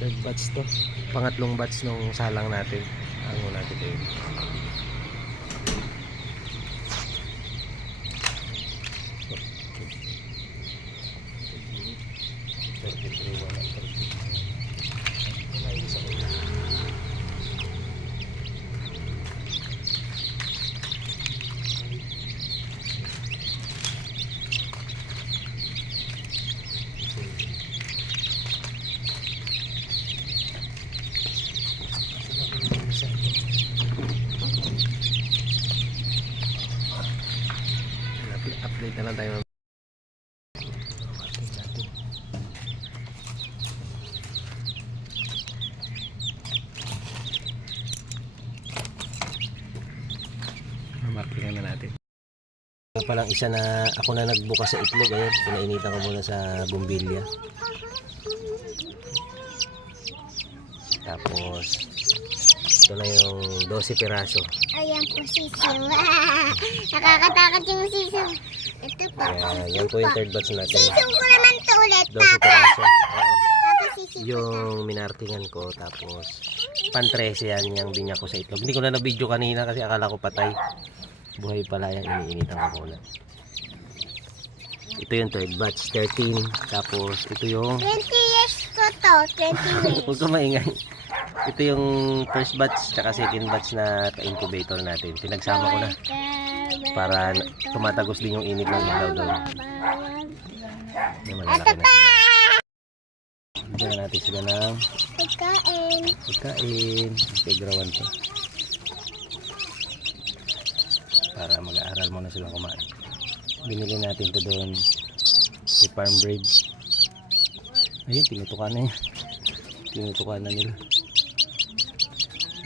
Third batch to. Pangatlong batch nung salang natin. Ang natin ito yun. Update na lang tayo. Marking na natin. Palang isa na ako na nagbukas sa itlog. Ayun, pinainitan ko muna sa bumbilya. Tapos ito na yung 12 piraso. Ayan po sisiw. Nakakatakot yung sisiw. Ito po. Ayan, yan po yung third batch natin. Sisiw ko naman to ulit, 12 Papa. piraso. Tapos sisiw ko na. Yung minartingan ko, tapos pan 13 yan yung binya ko sa itlog. Hindi ko na na-video kanina kasi akala ko patay. Buhay pala yan, iniinitan ko muna. Ito yung third batch, 13. Tapos ito yung 20 years ko to, 20 years. huwag ka maingay. Ito yung first batch tsaka second batch na incubator natin. Pinagsama ko na para tumatagos din yung init ng ilaw doon. Yung malalaki na sila. Bigyan natin sila ng Pagkain. pagkain. Integrawan to. Para mag-aaral muna silang kumain. Binili natin to doon sa farm breed. Ayun, tinutukan na yan. Tinutukan na nila.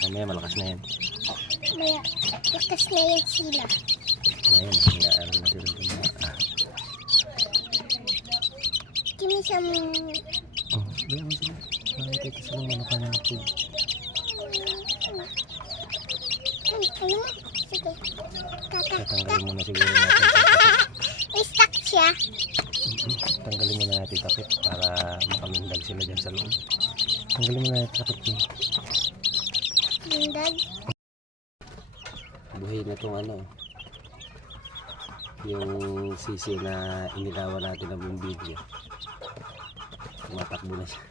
Mamaya malakas na yan. Maya, lakas na yan sila. Ayun, mag-aaral na sila kumain. Kimi sa Oh, bilang mo sila. Nakikita silang manukan ng food. ano? Sige. Tatanggalin muna siguro natin sa takip. Stuck siya. Tanggalin muna natin takip para makamindag sila dyan sa loob. Tanggalin muna natin takip dyan. Lindag. Buhay na itong ano. Yung sisiw na inilawan natin ng bumbilya. Tumatakbo na siya.